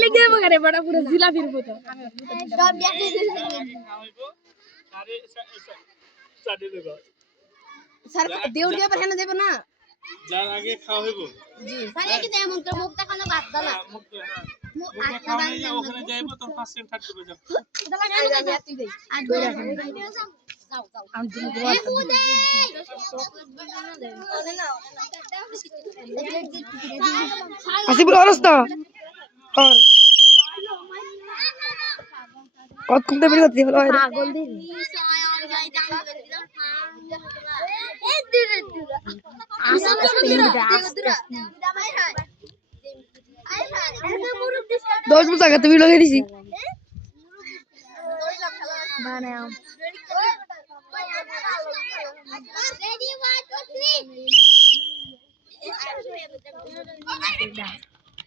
ले गए मगर बड़ा पूरा जिला फिर बोता सब जाते सारे सारे लगा सर देवर के परहना देबो ना जान आगे खाओ हेबो जी सारे के देम कर मुक्ता खाना बात दा ना আসি বুড়ো অবস্থা আর কতক্ষণ তো বিরতি হলো আর দশ বছর আগে তুমি লোকের দিছি Ready, one, two, three.